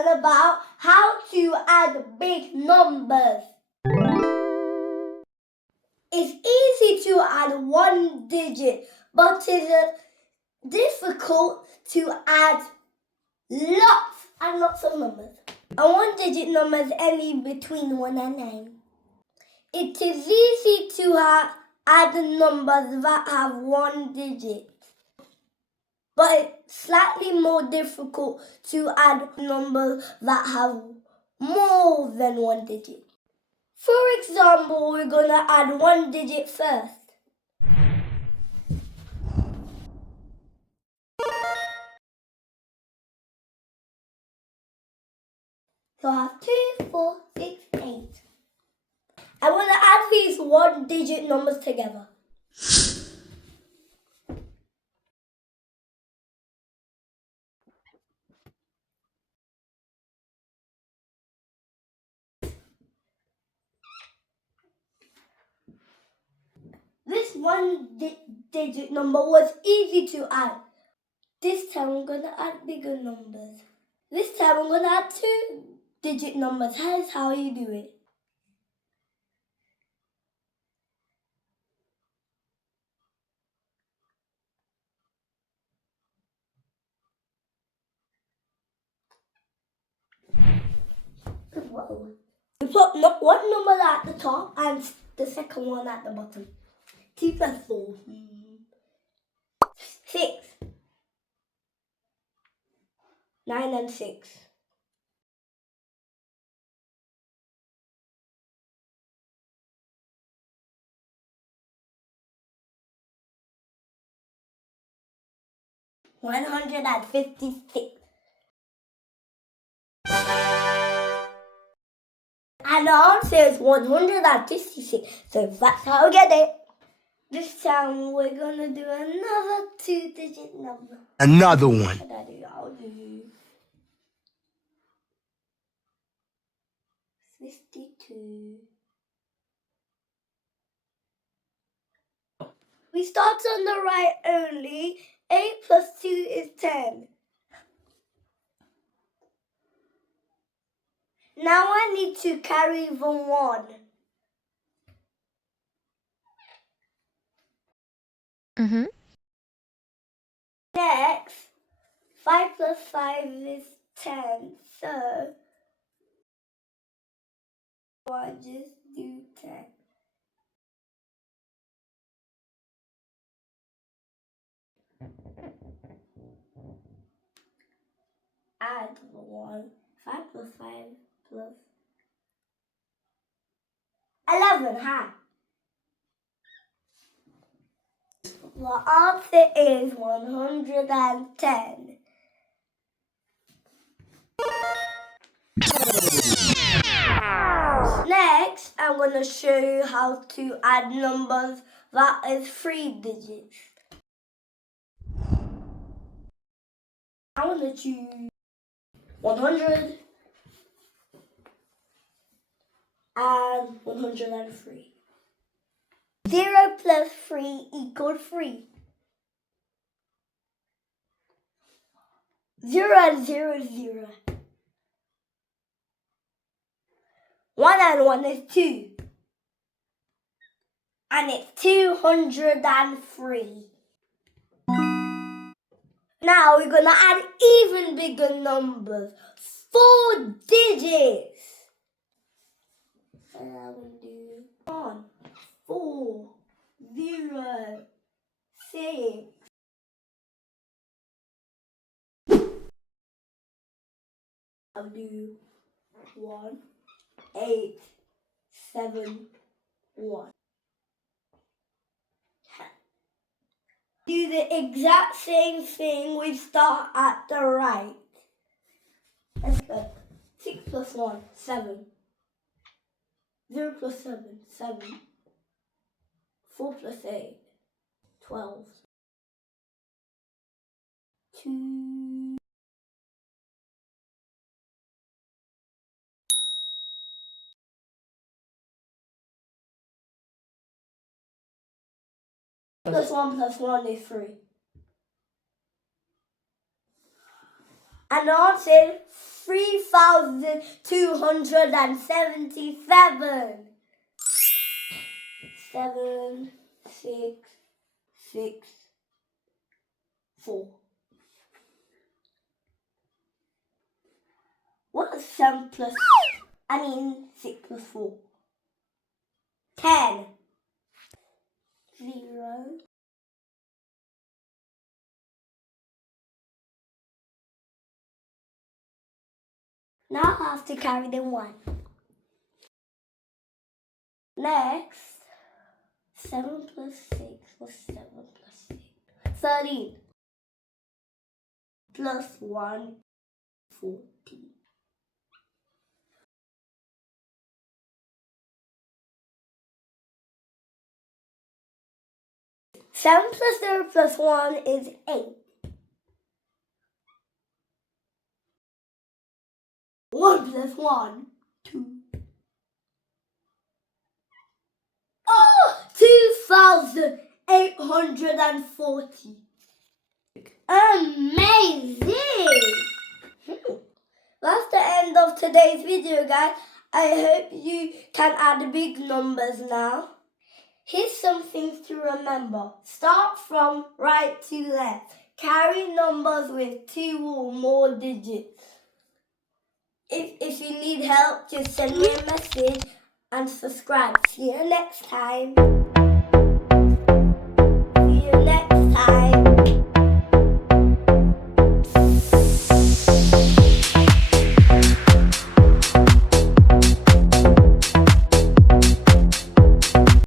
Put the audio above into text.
learn about how to add big numbers. It's easy to add one digit, but it's difficult to add lots and lots of numbers. And one-digit numbers any between 1 and 9. It is easy to add numbers that have one digit, but it's slightly more difficult to add numbers that have more than one digit. For example, we're going to add one digit first. So I have 2, 4, 6, 8. I'm going to add these one-digit numbers together. This one-digit number was easy to add. This time I'm going to add bigger numbers. This time I'm going to add two-digit numbers. Here's how you do it. Whoa. We put one number at the top and the second one at the bottom. 2 plus 4. 6. 9 and 6. $156. And the answer is 156. So that's how we get it. This time we're gonna do another two-digit number. Another one. I'll do 52. We start on the right only. 8 plus 2 is 10. Now I need to carry the 1. Next, 5 plus 5 is 10. So I just do 10. Add the 1. 5 plus 5 plus 11. The answer is 110. Next, I'm going to show you how to add numbers that is 3 digits. I'm going to choose 100 and 103. 0 plus 3 equals 3. 0 and 0 is 0. 1 and 1 is 2. And it's 203. Now we're going to add even bigger numbers. 4 digits. And I'm going to do 1, 4, 0, 6. I'll do 1, 8, 7, 1. Do the exact same thing. We start at the right. Let's go. 6 plus 1, 7. 0 plus 7, 7. 4 plus 8, 12. 2. Plus 1 is 3. And the answer is 3,277. 7, 6, 6, 4. What is 6 plus 4? 10. 0. Now I have to carry the 1. Next, 7 plus 6 was 7 plus 6. 13. Plus 1, 14. Seven plus 0 plus 1 is 8. 1 plus 1, 2. Oh, 2,840. Amazing! That's the end of today's video, guys. I hope you can add big numbers now. Here's some things to remember. Start from right to left. Carry numbers with 2 or more digits. If you need help, just send me a message and subscribe. See you next time.